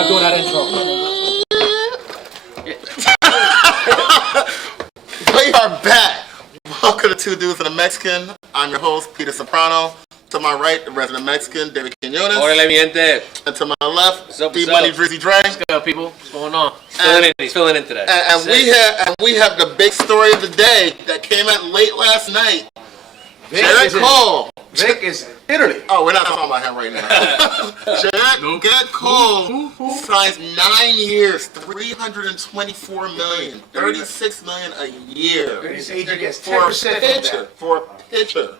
stop doing that intro. We are back. Welcome to Two Dudes and a Mexican. I'm your host, Peter Soprano. To my right, the resident Mexican, David Quinones. Órale, mi gente. And to my left, What's up, D-Money Drizzy Dre. What's up, people? What's going on? He's filling in today. And we have the big story of the day that came out late last night. Gerrit Cole. Vic is Italy. Oh, we're not talking about him right now. Gerrit Cole signs 9 years, $324 million, $36 million a year. His agent gets For a 10% pitcher. For a pitcher.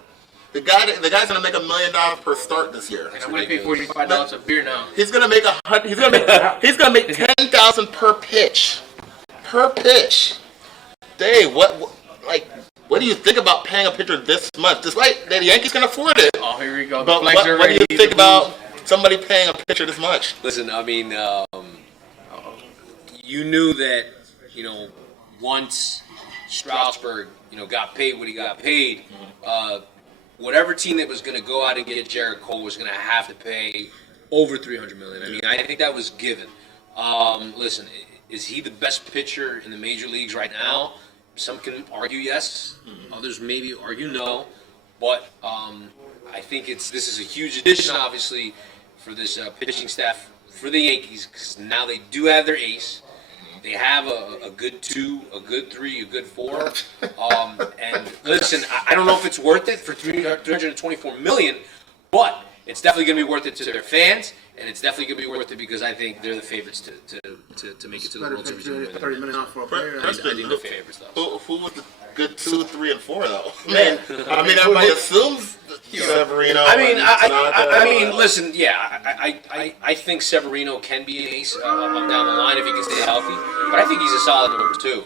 The guy's gonna make $1 million per start this year. And I'm gonna pay $45 a beer now. He's gonna make $10,000 per pitch. Per pitch. Dave, what do you think about paying a pitcher this much? Despite that the Yankees can afford it. Oh, here we go. But what do you think about somebody paying a pitcher this much? Listen, I mean, you knew that, once Strasburg, got paid what he got paid, whatever team that was going to go out and get Gerrit Cole was going to have to pay over $300 million. I mean, I think that was given. Listen, is he the best pitcher in the major leagues right now? Some can argue yes, others maybe argue no, but I think this is a huge addition, obviously, for this pitching staff for the Yankees, because now they do have their ace. They have a good 2, a good 3, a good 4. And listen, I don't know if it's worth it for $324 million, but it's definitely going to be worth it to their fans, and it's definitely going to be worth it because I think they're the favorites to make it to the World Series. $30 million for a player. I think they're favorites, though. Who was the good 2, 3, and 4 though? Man, I mean, everybody assumes Severino. I mean, listen, yeah, I think Severino can be an ace down the line if he can stay healthy, but I think he's a solid number 2.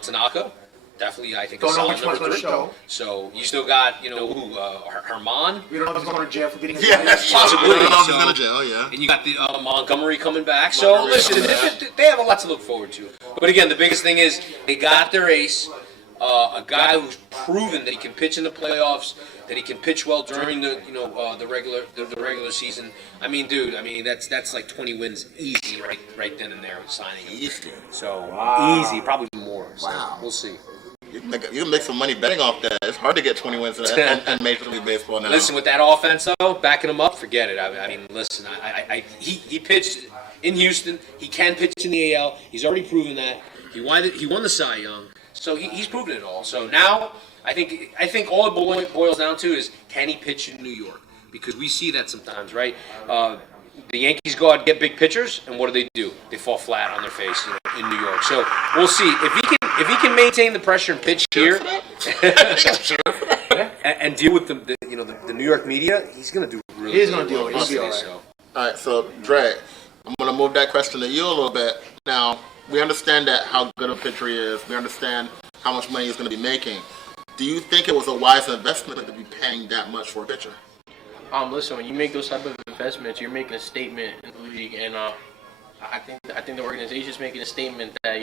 Tanaka, definitely, I think a solid number 3. So you still got, Herman. We don't know if he's going to jail for getting Possibly. We don't know if he's going to jail, yeah. And you got the Montgomery coming back. So listen, they have a lot to look forward to. But again, the biggest thing is they got their ace. A guy who's proven that he can pitch in the playoffs, that he can pitch well during the the regular season. I mean, dude, that's like 20 wins easy right then and there with signing him. Easy. So easy, probably more. So we'll see. You can make some money betting off that. It's hard to get 20 wins in Major League Baseball now. Listen, with that offense though, backing him up, forget it. I mean, listen, he pitched in Houston. He can pitch in the AL. He's already proven that. He won the Cy Young. So he's proven it all. So now I think all it boils down to is, can he pitch in New York? Because we see that sometimes, right? The Yankees go out and get big pitchers, and what do? They fall flat on their face in New York. So we'll see if he can maintain the pressure and pitch here, and deal with the New York media. He's going to do really. He's going to deal with it. He'll be all right. All right, so Dre, I'm going to move that question to you a little bit now. We understand that how good a pitcher he is. We understand how much money he's going to be making. Do you think it was a wise investment to be paying that much for a pitcher? Listen, when you make those type of investments, you're making a statement in the league, and I think the organization's making a statement that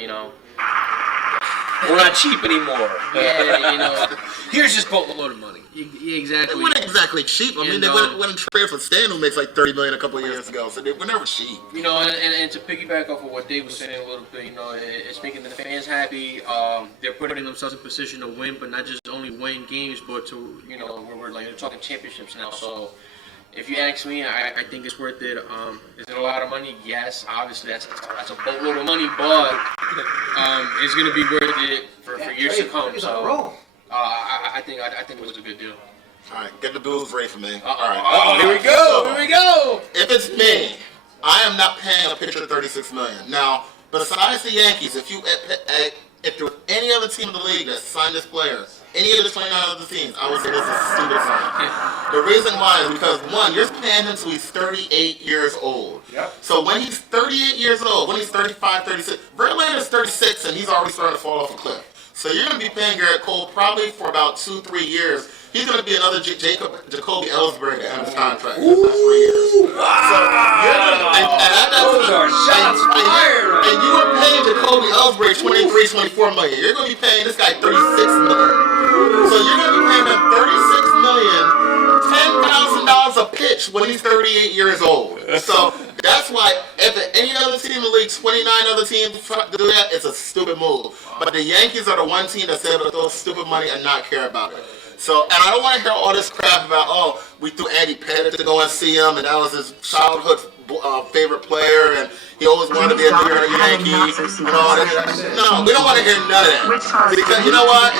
we're not cheap anymore. Yeah, here's just boatload of money. Yeah, exactly. They weren't exactly cheap. I mean, they went and traded for Stan, who makes like $30 million a couple of years ago. So they were never cheap. And to piggyback off of what Dave was saying a little bit, it's making the fans happy. They're putting themselves in position to win, but not just only win games, but to we're like talking championships now. So if you ask me, I think it's worth it. Is it a lot of money? Yes, obviously that's a boatload of money, but it's gonna be worth it for years to come. So I think it was a good deal. All right, get the Bills ready for me. All right. Oh, here we go. If it's me, I am not paying a pitcher $36 million. Now, besides the Yankees, if there was any other team in the league that signed this player, any of the 29 other teams, I would say this is a stupid sign. The reason why is because, one, you're paying him until he's 38 years old. Yep. So when he's 38 years old, when he's 35, 36, Verlander's 36 and he's already starting to fall off a cliff. So you're going to be paying Gerrit Cole probably for about 2-3 years. He's going to be another Jacoby Ellsbury at his contract for 3 years. Wow. So you're going to, and you are paying Jacoby Ellsbury $23-24 million. You're going to be paying this guy $36 million. So you're going to be paying him $36 million, $10,000 a pitch when he's 38 years old. So That's why if any other team in the league, 29 other teams try to do that, it's a stupid move. But the Yankees are the one team that's able to throw stupid money and not care about it. So, and I don't want to hear all this crap about, oh, we threw Andy Pettit to go and see him, and that was his childhood favorite player, and he always wanted to be a New York Yankee, and all that. No, we don't want to hear none of that. Because you know what?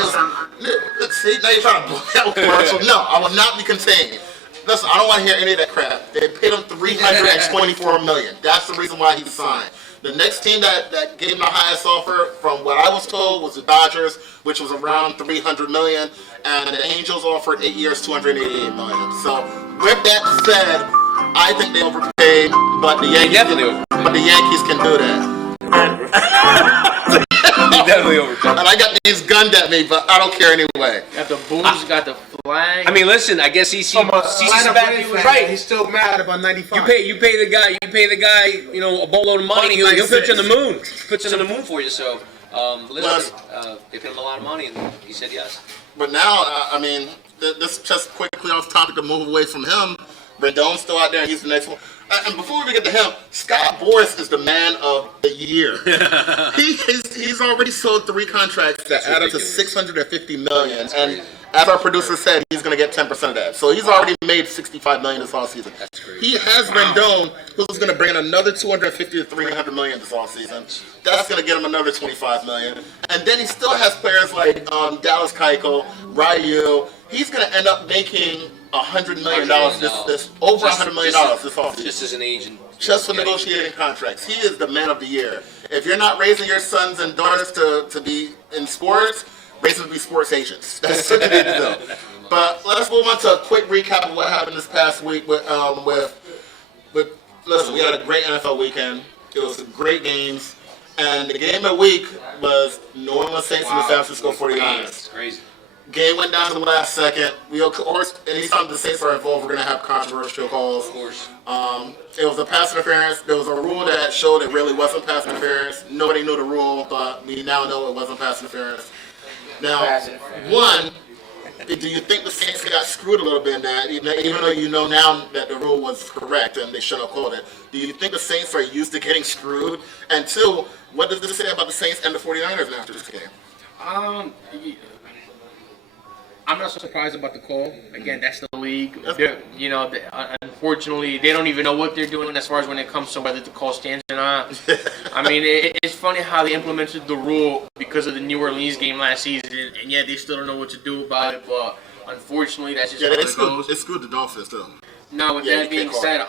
See, now you're trying to blow out commercial. No, I will not be contained. Listen, I don't want to hear any of that crap. They paid him $324 million. That's the reason why he signed. The next team that gave him the highest offer, from what I was told, was the Dodgers, which was around $300 million, and the Angels offered 8 years, $288 million. So, with that said, I think they overpaid, but the Yankees can do that. Definitely overpaid. And I got these gunned at me, but I don't care anyway. Got the booze, got the flag. I mean, listen. I guess CC Sabathia was right. He's still mad about 95. You pay the guy, you know, a boatload of money. He'll put you on the moon. Puts you on the moon for you. So, listen, they paid him a lot of money, and he said yes. But now, I mean, this just quickly off topic to move away from him. Rendon's still out there, and he's the next one. And before we get to him, Scott Boras is the man of the year. He's already sold 3 contracts that add up to $650 million, and as our producer said, he's going to get 10% of that. So he's already made $65 million this offseason. That's great. He has Rendon, who's going to bring in another $250 to $300 million this offseason. That's going to get him another $25 million. And then he still has players like Dallas Keuchel, Ryu. He's going to end up making $100 million this over $100 million this offseason. Just as an agent. Just for negotiating contracts. He is the man of the year. If you're not raising your sons and daughters to be in sports, raise them to be sports agents. That's what you need to do. But let's move on to a quick recap of what happened this past week listen, we had a great NFL weekend. It was some great games. And the game of the week was New Orleans Saints and the San Francisco 49ers. It's crazy. Game went down to the last second. We, of course, anytime the Saints are involved, we're going to have controversial calls. Of course. It was a pass interference. There was a rule that showed it really wasn't pass interference. Nobody knew the rule, but we now know it wasn't pass interference. Now, one, do you think the Saints got screwed a little bit in that, even though you know now that the rule was correct and they should have called it? Do you think the Saints are used to getting screwed? And two, what does this say about the Saints and the 49ers after this game? I'm not surprised about the call. Again, that's the league. Unfortunately, they don't even know what they're doing as far as when it comes to whether the call stands or not. I mean, it's funny how they implemented the rule because of the New Orleans game last season, and yet they still don't know what to do about it. But unfortunately, that's just how it goes. It screwed the Dolphins too. Now, with that being said,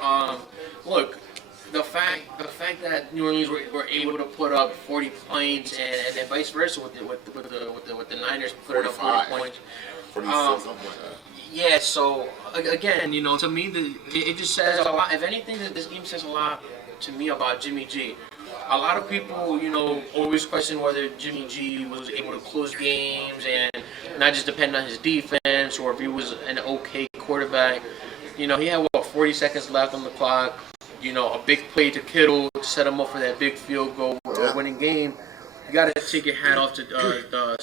look, the fact that New Orleans were able to put up 40 points and then vice versa with the Niners putting up 40 points. Yeah, so again, to me, it just says a lot. If anything, this game says a lot to me about Jimmy G. A lot of people, always question whether Jimmy G was able to close games and not just depend on his defense, or if he was an okay quarterback. He had 40 seconds left on the clock. A big play to Kittle to set him up for that big field goal or winning game. You got to take your hat off to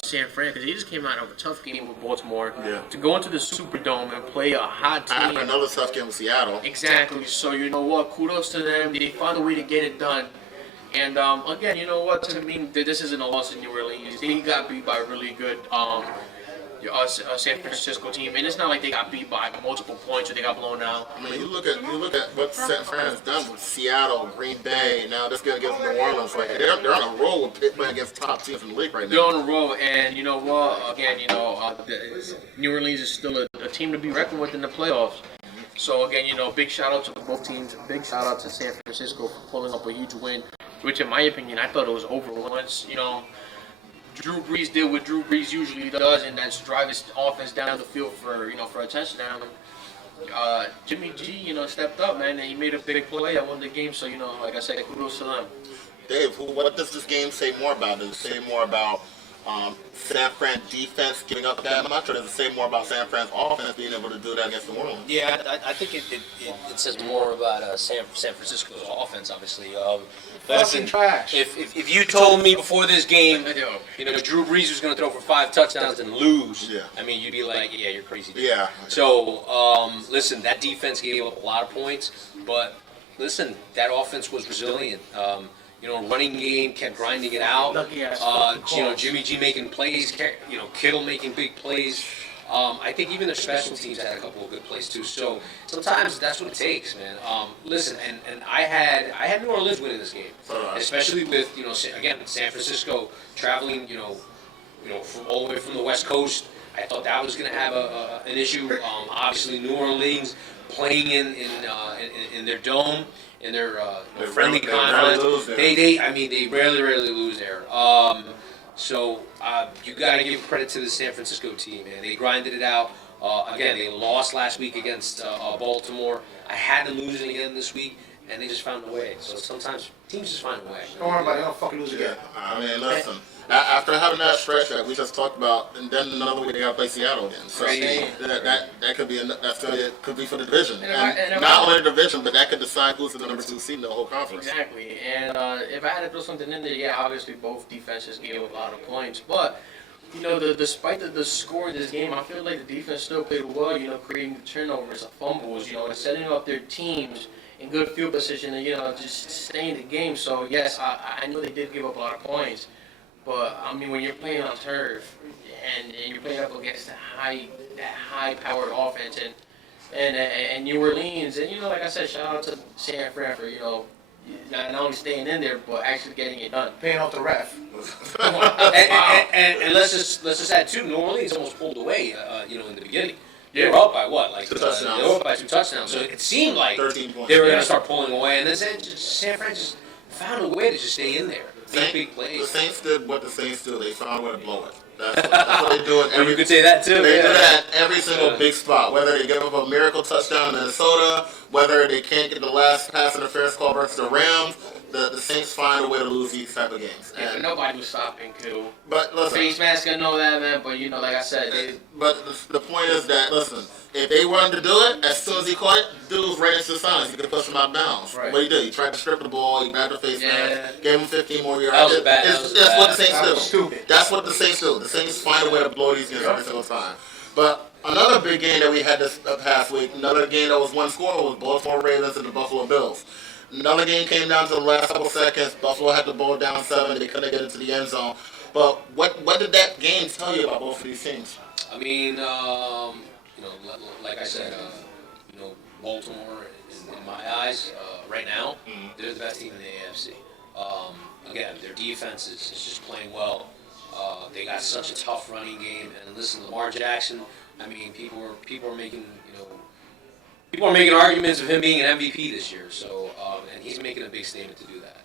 San Fran, because he just came out of a tough game with Baltimore to go into the Superdome and play a hot team. Another tough game with Seattle. Exactly. So you know what? Kudos to them. They found a way to get it done. And again, you know what? To me, this isn't a loss in New Orleans. They got beat by a really good San Francisco team, and it's not like they got beat by multiple points or they got blown out. I mean, you look at what San Fran has done with Seattle, Green Bay. Now this game against New Orleans, like they're on a roll with playing against top teams in the league right now. They're on a roll, and you know what? Again, New Orleans is still a team to be reckoned with in the playoffs. So again, big shout out to both teams. Big shout out to San Francisco for pulling up a huge win, which in my opinion, I thought it was over once. Drew Brees did what Drew Brees usually does, and that's drive his offense down the field for a touchdown. Jimmy G, stepped up, man, and he made a big play that won the game. So, like I said, kudos to them. Dave, what does this game say more about? Does it say more about San Fran defense giving up that much, or does it say more about San Fran's offense being able to do that against New Orleans? Yeah, I think it says more about San Francisco's offense, obviously. Fucking trash. If you told me before this game, Drew Brees was going to throw for 5 touchdowns and lose, I mean, you'd be like, yeah, you're crazy. Dude. Yeah. So, listen, that defense gave up a lot of points, but listen, that offense was resilient. Running game kept grinding it out. Lucky ass Jimmy G making plays. Kittle making big plays. I think even their special teams had a couple of good plays too. So sometimes that's what it takes, man. Listen, and I had New Orleans winning this game, especially with San Francisco traveling, from all the way from the West Coast. I thought that was going to have an issue. Obviously, New Orleans playing in their dome, in their friendly conference. They rarely lose there. So you got to give credit to the San Francisco team, man. They grinded it out. Again, they lost last week against Baltimore. I had them losing again this week, and they just found a way. So sometimes teams just find a way. Don't worry about it. They don't fucking lose again. I mean, listen. After having that stretch that we just talked about, and then another week they got to play Seattle again. So that could be could be for the division, and not only the division, but that could decide who's the number 2 seed in the whole conference. Exactly. And if I had to throw something in there, yeah, obviously both defenses gave up a lot of points, but despite the score in this game, I feel like the defense still played well. Creating turnovers, fumbles, and setting up their teams in good field position, and just staying in the game. So yes, I know they did give up a lot of points. But I mean, when you're playing on turf and you're playing up against that high-powered offense and New Orleans, and like I said, shout out to San Fran for not only staying in there but actually getting it done. Paying off the ref. and let's just add too. New Orleans almost pulled away. In the beginning. They were up by what? Like 2 touchdowns. They were up by 2 touchdowns. So it seemed like 13 points. they were going to start pulling away, and then San Fran just found a way to just stay in there. Big plays. The Saints did what the Saints do. They found a way to blow it. That's what they do. You could say that too. They do that at every single big spot. Whether they give up a miracle touchdown in Minnesota, whether they can't get the last pass interference call versus the Rams, the Saints find a way to lose these type of games. Yeah, but nobody was stopping Kittle. But listen, Face mask gonna know that, man. But like I said, but the point is that if they wanted to do it, as soon as he caught it, dude was right into silence. He could push him out of bounds. Right. What he did, he tried to strip the ball. He grabbed the face mask, gave him 15 more yards. That was bad. That's what the Saints do. Stupid. That's what the Saints do. The Saints find a way to blow these games every single time. But another big game that we had this past week, another game that was one score, was Baltimore Ravens and the Buffalo Bills. Another game came down to the last couple seconds. Buffalo had the ball down 7. They couldn't get into the end zone. But what did that game tell you about both of these teams? I mean, like I said, Baltimore, in my eyes, right now, they're the best team in the AFC. Again, their defense is just playing well. They got such a tough running game, and listen, Lamar Jackson. I mean, people are making arguments of him being an MVP this year. So, and he's making a big statement to do that.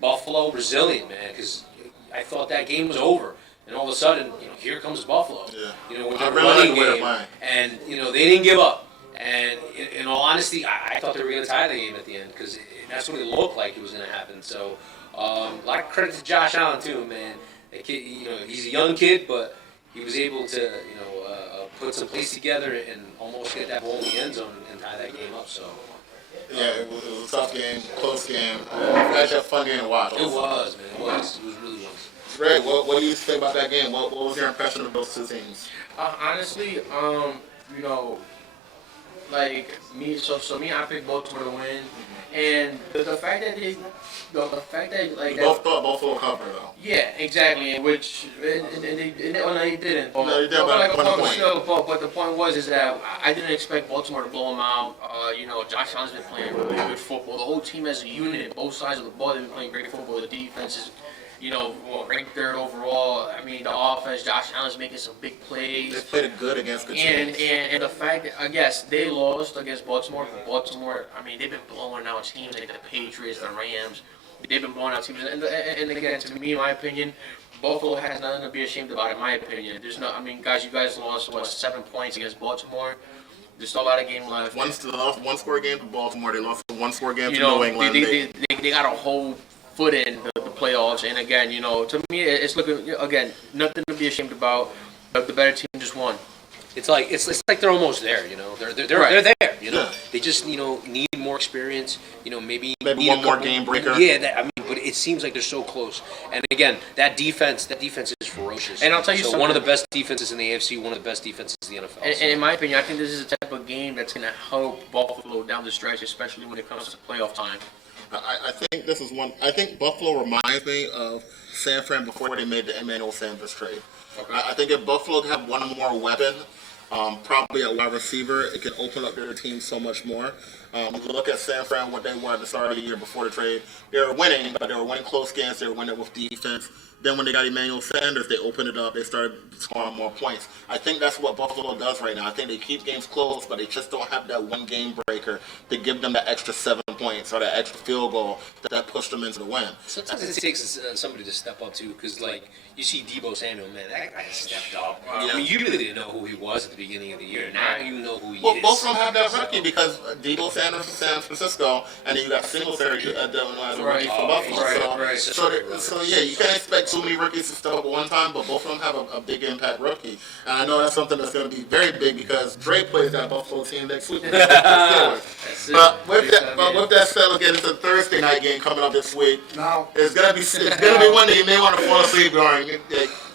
Buffalo, resilient, man, because I thought that game was over. And all of a sudden, here comes Buffalo. Yeah. With their running game, and they didn't give up. And in all honesty, I thought they were going to tie the game at the end because that's what it looked like it was going to happen. So, a lot of credit to Josh Allen too, man. The kid, he's a young kid, but he was able to, put some plays together and almost get that ball in the end zone and tie that game up. So. Yeah, it was a tough game, close game. Actually a fun game to watch. It was, man. It was really was. Greg, what do you think about that game? What was your impression of those two teams? honestly, like me. So me, I picked Baltimore to win, and the fact that they like We both thought Buffalo would cover though. yeah, exactly. Which they didn't. No, they did, but like, at one point. but the point was is that I didn't expect Baltimore to blow them out. Josh Allen's been playing really good football. The whole team as a unit, both sides of the ball, they've been playing great football. The defense is, ranked 3rd overall. I mean, the offense, Josh Allen's making some big plays. They played good against good And, teams. and the fact that, I guess, they lost against Baltimore, but Baltimore, I mean, they've been blowing out teams like the Patriots, the Rams. They've been blowing out teams. And again, to me, in my opinion, Buffalo has nothing to be ashamed about, in my opinion. There's no, I mean, guys, you guys lost, 7 points against Baltimore. There's still a lot of game left. They lost one score game to Baltimore. They lost one score game to You know, New England. they got a whole foot in the playoffs. And again, to me, it's looking, again, nothing to be ashamed about. But the better team just won. It's like they're almost there, They're Right. they're there, Yeah. They just need more experience, maybe Maybe one more game breaker. Yeah, but it seems like they're so close. And again, that defense is ferocious. And I'll tell you so something. one of the best defenses in the AFC, one of the best defenses in the NFL. And in my opinion, I think this is the type of game that's going to help Buffalo down the stretch, especially when it comes to playoff time. I think this is one. I think Buffalo reminds me of San Fran before they made the Emmanuel Sanders trade. Okay. I think if Buffalo had one more weapon, probably a wide receiver, it can open up their team so much more. You look at San Fran, what they were at the start of the year before the trade. They were winning, but they were winning close games. They were winning with defense. Then when they got Emmanuel Sanders, they opened it up. They started scoring more points. I think that's what Buffalo does right now. I think they keep games close, but they just don't have that one game breaker to give them that extra 7 points or that extra field goal that pushed them into the win. Sometimes it takes somebody to step up too, because like you see Debo Samuel, man, that guy stepped up. I mean, you really didn't know who he was at the beginning of the year. Now you know who he Well, is. both of them have that rookie because Debo Sanders from San Francisco, and then you got Singletary doing as a rookie from Buffalo. Right. So yeah, you can't expect too many rookies to step up at one time, but both of them have a big impact rookie. And I know that's something that's going to be very big because Dre plays that Buffalo team next week. But with that said, let's get into the Thursday night game coming up this week. Now, It's gonna be one that you may want to fall asleep during.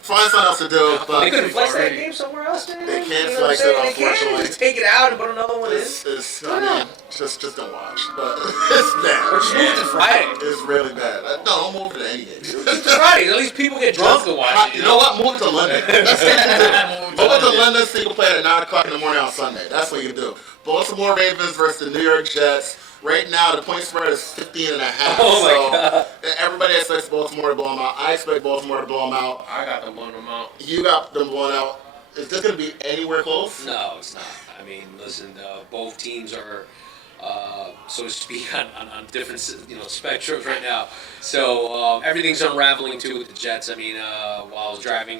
Find something else to do, They but could have flexed that game somewhere else, man. They can't You know what I'm flex it, saying? They can. unfortunately. Just take it out and put another one in. I mean, just don't watch. But it's bad. Just move it to Friday. It's really bad. No, don't move to any game. Move it to Friday. At least people get drunk and watch it. You know what? Move to London. That's what you do. Move to London so you can play it at 9 o'clock in the morning on Sunday. That's what you do. Baltimore Ravens versus the New York Jets. Right now, the point spread is 15.5. Oh, my God. Everybody expects Baltimore to blow them out. I expect Baltimore to blow them out. I got them blowing them out. You got them blown out. Is this going to be anywhere close? No, it's not. I mean, listen, both teams are, so to speak, on different spectrums right now. So everything's unraveling too with the Jets. I mean, while I was driving,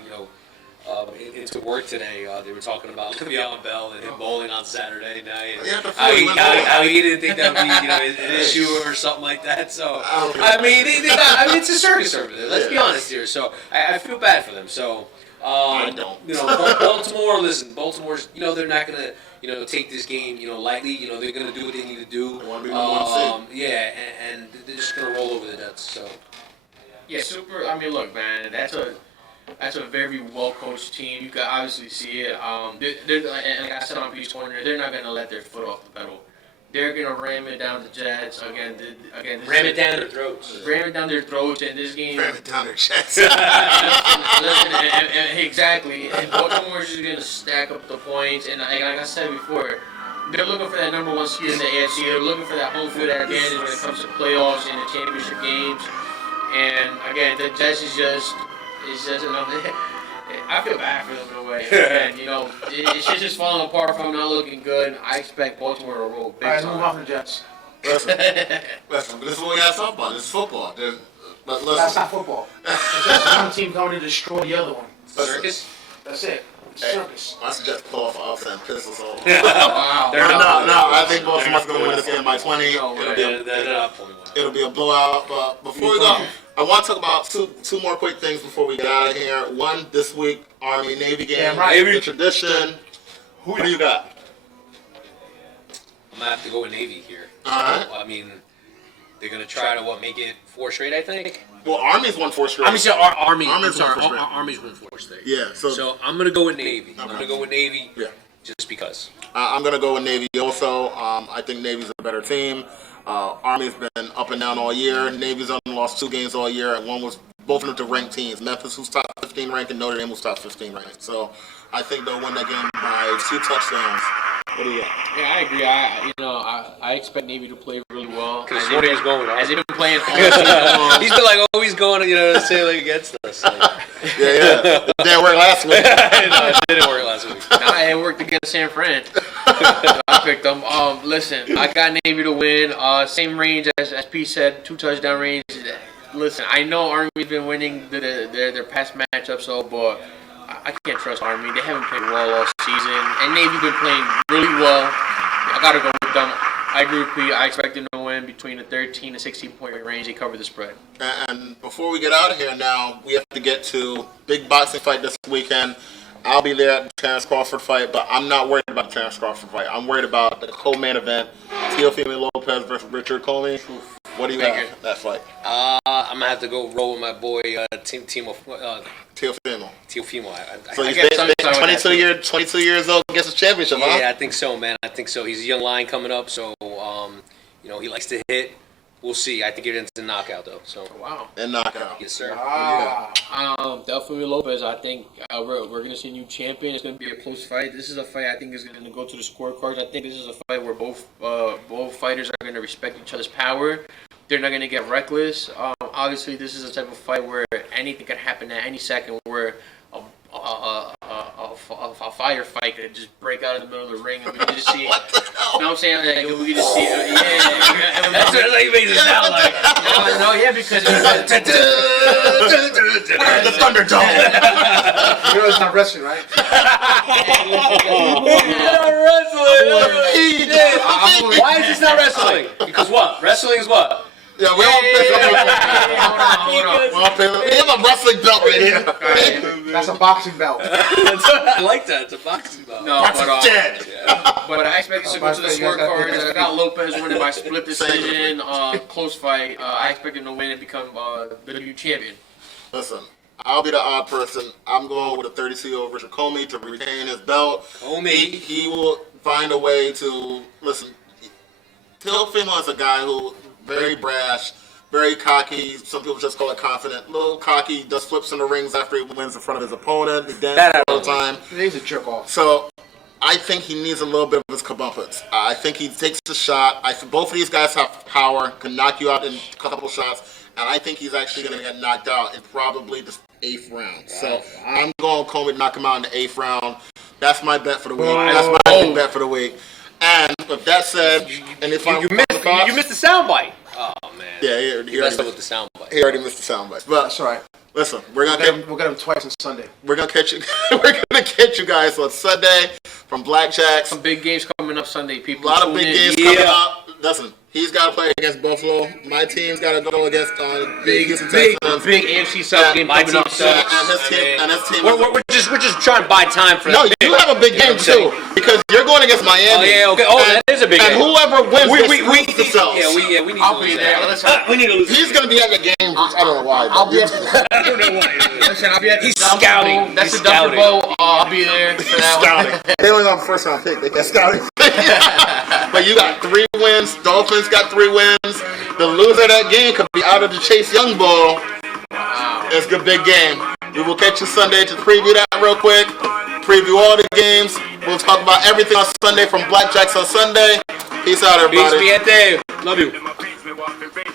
into work today, they were talking about Le'Veon Bell and him bowling on Saturday night. And Yeah, how he didn't think that would be an issue or something like that. So I mean, it's a circus over there. Let's be honest here. So I feel bad for them. So. I don't. Baltimore. Listen, Baltimore's. They're not gonna. Take this game. Lightly. They're gonna do what they need to do. They wanna be number one seed. Yeah, and they're just gonna roll over the Jets. So. Yeah, super. I mean, look, man, that's a very well coached team. You can obviously see it. They're like I said on Beach Corner, they're not gonna let their foot off the pedal. They're gonna ram it down the Jets again. Ram it down their throats. Ram it down their throats, and this game. Ram it down their chest. Listen, exactly. And Baltimore's just gonna stack up the points, and like I said before, they're looking for that number one seed in the AFC. They're looking for that home field advantage when it comes to playoffs and the championship games. And again, the Jets is just another. I feel bad for them in a way. Again, it's just falling apart from not looking good. I expect Baltimore to roll big all right, move time. on to the Jets. Listen, this is what we got to talk about. This is football. But That's listen, not football. It's just one team coming to destroy the other one. Circus. That's it. It's a circus. I suggest pull off an upset and piss us off. Wow. They're No, not. I think Baltimore's going to win this game by 20. No way. They're not pulling one. It'll be a blowout. But before we go, I want to talk about two more quick things before we get out of here. One, this week, Army-Navy game. Damn right. The tradition. Who do you got? I'm gonna have to go with Navy here. All right. I mean, they're gonna try to make it 4 straight. I think. Well, Army's won 4 straight. I'm sorry, Army. Army's I'm sorry, won 4 straight. Army's won 4 straight. Yeah, so I'm gonna go with Navy. I'm Okay. gonna go with Navy. Yeah. Just because. I'm going to go with Navy also. I think Navy's a better team. Army's been up and down all year. Navy's only lost 2 games all year, and one was both of them to ranked teams. Memphis, who's top 15 ranked, and Notre Dame, who's top 15 ranked. So I think they'll win that game by 2 touchdowns. What do you got? Yeah, I agree. I expect Navy to play really well. Because As what they've he's going on. As they've been playing all season long. He's been like always going, to sailing against us. Like, Yeah. It didn't work last week. no, it didn't work last week. Nah, it worked against San Fran. So I picked them. Listen, I got Navy to win. Same range as Pete said, 2 touchdown range. Listen, I know Army's been winning their past matchups, but I can't trust Army. They haven't played well all season, and Navy's been playing really well. I gotta go with them. I agree with Pete. I expect them to win between a 13 and 16 point range. They cover the spread. And before we get out of here now, we have to get to big boxing fight this weekend. I'll be there at the Terrence Crawford fight, but I'm not worried about the Terrence Crawford fight. I'm worried about the co-main event, Teofimo Lopez versus Richard Comey. What do you Baker. have that fight? I'm gonna have to go roll with my boy Teofimo. Teofimo. So I he's get something with that, 22 years old, gets his championship, huh? Yeah, I think so, man. I think so. He's a young lion coming up, so he likes to hit. We'll see. I think it ends in knockout though. So Wow. And knockout. yes, sir. Delfino Lopez, I think we're going to see a new champion. It's going to be a close fight. This is a fight I think is going to go to the scorecards. I think this is a fight where both fighters are going to respect each other's power. They're not going to get reckless. Obviously, this is a type of fight where anything can happen at any second, where a firefight could just break out in the middle of the ring, and we can just see. What the hell? You know what I'm saying? Like, we can just see. That's what you made it sound like. Because The Thunderdome. You know it's not wrestling, right? Why is this not wrestling? Because what? Wrestling is what? Yeah, we don't pay. We have a wrestling belt right here. That's a boxing belt. I like that. It's a boxing belt. No, That's dead. but I expect this to go to the scorecards. I got Lopez winning by split decision, close fight. I expect him to win and become the new champion. Listen, I'll be the odd person. I'm going with a 32-year-old Richard Comey to retain his belt. He will find a way to listen. Teofimo is a guy who very brash, very cocky. Some people just call it confident. Little cocky, does flips in the rings after he wins in front of his opponent. He dances all the time. He's a jerk off. So I think he needs a little bit of his comeuppance. I think he takes the shot. I think both of these guys have power, can knock you out in a couple shots, and I think he's actually going to get knocked out in probably the 8th round. So I'm going Comey to knock him out in the 8th round. That's my bet for the week. That's my big bet for the week. And with that said, and if You missed the soundbite. Oh man. Yeah, he Messed up already, with the soundbite. he already missed the soundbites. But That's all right. listen, we're We'll gonna get him twice on Sunday. we're gonna catch you. We're gonna catch you guys on Sunday from Blackjacks. Some big games coming up Sunday, A people. lot of Tune big in. games coming up. Listen, he's got to play against Buffalo. My team's got to go against Big Houston big Texans. AFC South game my coming up. team sucks. And his team. We're just trying to buy time for No, that. you have a big game too because you're going against Miami. Oh yeah, okay. Oh, that is a big And game. whoever wins, We screws themselves. we need I'll to be lose there. that. Listen, We need to lose. He's going to be at the game. I don't know why. I'll be at I don't know why. Listen, I'll be at the He's Dunker scouting. Bowl. That's He's the Dunker scouting. Bowl. I'll be there for that one. They only have a first round pick. They got scouting. But you got 3 wins. Dolphins got 3 wins. The loser of that game could be out of the Chase Young Bowl. It's a big game. We will catch you Sunday to preview that real quick. Preview all the games. We'll talk about everything on Sunday from Blackjacks on Sunday. Peace out, everybody. Peace, mi gente. Love you.